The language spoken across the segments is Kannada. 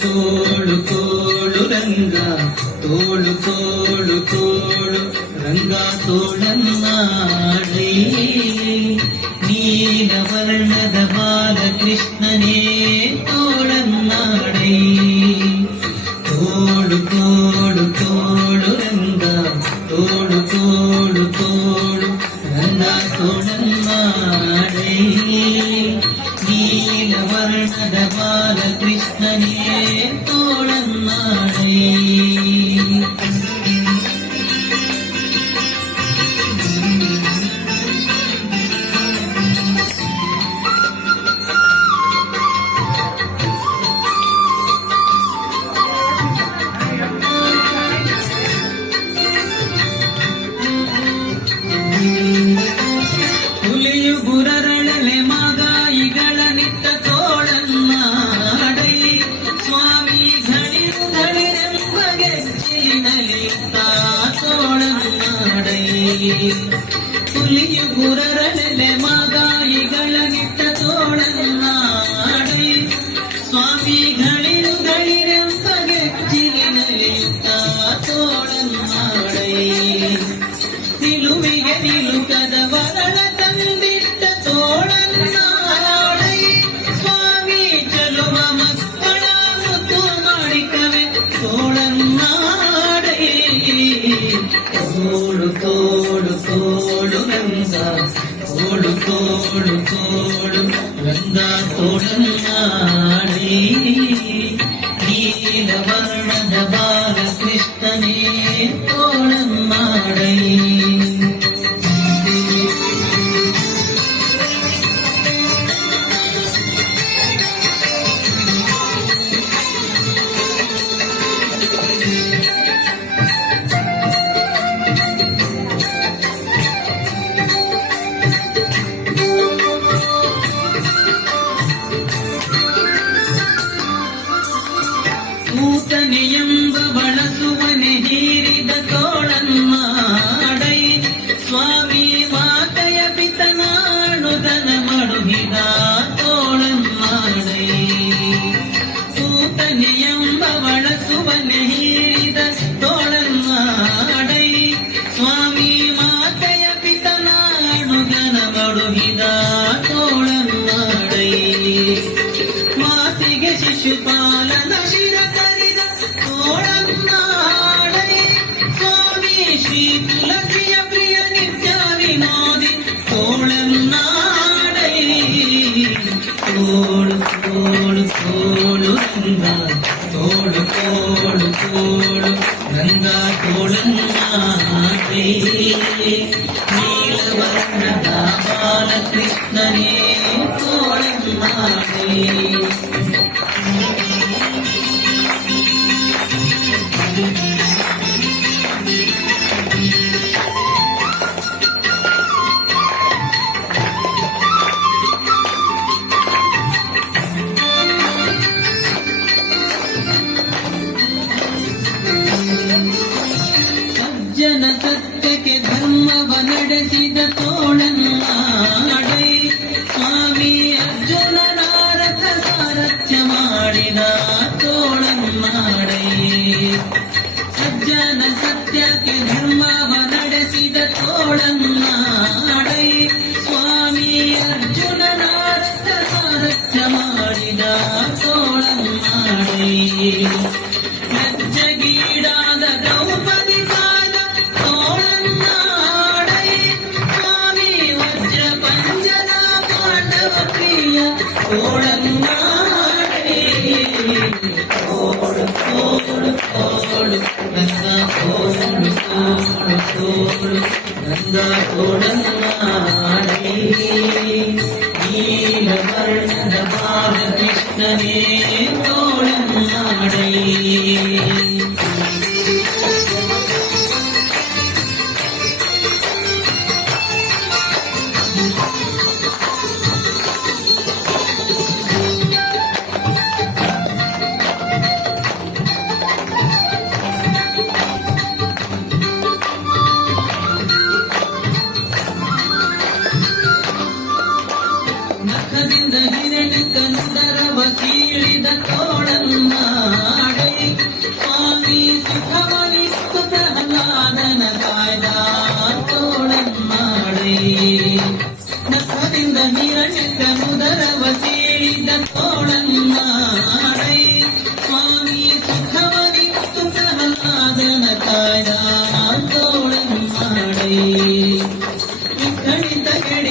ತೋಳು ತೋಳು ರಂಗ ತೋಳು ತೋಳು ತೋಳು ರಂಗ ತೋಳನ್ನಾಡಿ ನೀಲವರ್ಣದ ಬಾಲಕೃಷ್ಣನೇ ತೋಳನ್ನಾಡಿ ತೋಳು ತೋಳು ತೋಳು ರಂಗ ತೋಳು ತೋಳು ತೋಳು ರಂಗ ತೋಳನ್ನಾಡಿ ನೀಲವರ್ಣದ ಬಾಲಕೃಷ್ಣನೇ ತೋಳನ್ನಾಡಿ ಹುಲಿಯು ಗುರರಳಲೆ ಮಾಗಾಯಿಗಳ ನಿತ್ತ ತೋಳನ್ನಾಡೈ ಸ್ವಾಮಿ ಘಳಿರು ಘಳಿರೆಂಬಗೆ ಚಿಲಿನಲಿಯುತ್ತ ತೋಳನ್ನಾಡೈ ಹುಲಿಯು ಗುರರಳಲೆ ಮಾಗಾಯಿಗಳ ನಿತ್ತ ತೋಳನ್ನಾಡೈ ಸ್ವಾಮಿ ಘಳಿರು ಘಳಿರೆಂಬಗೆ ಚಿಲಿನಲಿಯುತ್ತ ತೋಳನ್ನಾಡೈ ನಿಲುವಿಗೆ ನಿಲುಕದ ವರಳ ತಂದಿಟ್ಟ ತೋಳನ್ನಾಡೈ ಸ್ವಾಮಿ ಚಲುವ ಮಕ್ಕಳ ಮುತ್ತು ಮಾಡಿಕವೆ ತೋಳನ್ನಾಡೈ ತೋಳು ತೋಳು ತೋಳು ರಂಗ ತೋಳು ತೋಳು ತೋಳು ರಂಗ ತೋಳನ್ನಾಡೈ ನೀಲವರ್ಣದ ಬಾಲಕೃಷ್ಣನೇ ತೋಳನ್ನಾಡೈ ಕೂತನೆಯೆಂಬ ಬಳಸುವನೆ ಹೀರಿದ ತೋಳನ್ನಾಡೈ ಸ್ವಾಮಿ ಮಾತೆಯ ಪಿತನಾಡುದನ ಮಡುಗಿದ ತೋಳನ್ನಾಡೈ ಕೂತನೆಯೆಂಬ ಬಳಸುವನೆ ಹೀರಿದ ತೋಳನ್ನಾಡೈ ಸ್ವಾಮಿ ಮಾತೆಯ ಪಿತನಾಡುದನ ಮಡುಗಿದ ತೋಳನ್ನಾಡೈ ಮಾತಿಗೆ ಶಿಶುಪಾಲನ ಶಿರ ಕರಿದ ತೋಳನ್ನಾಡೈ ಸ್ವಾಮಿ ಶ್ರೀ ತುಳಸಿಯ ಪ್ರಿಯ ನಿತ್ಯ ವಿನೋದಿ ತೋಳನ್ನಾಡೈ ತೋಳು ತೋಳು ತೋಳು ರಂಗ ತೋಳು ತೋಳು ತೋಳು ರಂಗ ತೋಳನ್ನಾಡೈ ನೀಲವರ್ಣದ ಬಾಲಕೃಷ್ಣನೇ ತೋಳನ್ನಾಡೈ ಸಜ್ಜನ ಸತ್ಯಕ್ಕೆ ಧರ್ಮವ ನಡೆಸಿದ ತೋಳನ್ನಾಡೈ ಸ್ವಾಮಿ ಅರ್ಜುನನ ರಥ ಸಾರಥ್ಯ ಮಾಡಿದ ತೋಳನ್ನಾಡೈ ಸಜ್ಜನ ಸತ್ಯಕ್ಕೆ ಧರ್ಮವ ನಡೆಸಿದ ತೋಳನ್ನಾಡೈ ಸ್ವಾಮಿ ಅರ್ಜುನನ ರಥ ಸಾರಥ್ಯ ಮಾಡಿದ ತೋಳನ್ನಾಡೈ ಲಜ್ಜಗೀಡಾದ ದ್ರೌಪದಿ ಕಾದ ತೋಳನ್ನಾಡೈ ಸ್ವಾಮಿ ವಜ್ರ ಪಂಜನ ಪಾಂಡವ ಪ್ರಿಯ ತೋಳನ್ನಾಡೈ ತೋಳು ತೋಳು ತೋಳು ರಂಗ ತೋಳು ತೋಳು ತೋಳು ರಂಗ ತೋಳನ್ನಾಡೈ ನೀಲವರ್ಣದ ಬಾಲಕೃಷ್ಣನೇ ತೋಳನ್ನಾಡೈ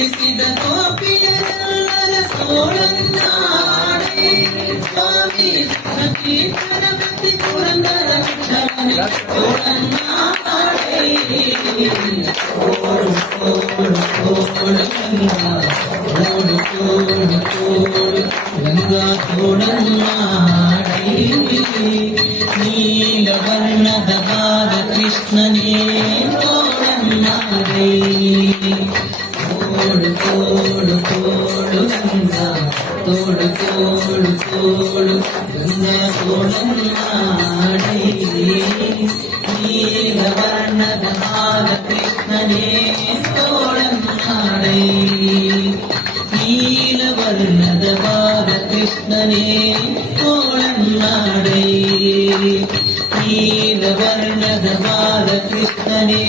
ಬಿಡಿಸಿದ ಗೋಪಿಯರೆಲ್ಲರ ತೋಳನ್ನಾಡೆ ಸ್ವಾಮಿ ಸತೀಪರ ಭಕ್ತಿ ಪುರಂದರ ವಿಠಲನೆ ತೋಳನ್ನಾಡೆ ಗಂಗಾ ತೋಳನ್ನಾಡೆ ನೀಲವರ್ಣದ ಬಾಲ ಕೃಷ್ಣನೇ ತೋಳನ್ನಾಡೆ ತೋಳು ತೋಳು ತೋಳು ಗಂಗಾ ತೋಳು ತೋಳು ತೋಳು ಗಂಗಾ ತೋಳನ್ನಾಡೆ ನೀಲವರ್ಣದ ಬಾಲ ಕೃಷ್ಣನೇ ತೋಳನ್ನಾಡೆ ನೀಲವರ್ಣದ ಬಾಲ ಕೃಷ್ಣನೇ ತೋಳನ್ನಾಡೆ ನೀಲವರ್ಣದ ಬಾಲ ಕೃಷ್ಣನೇ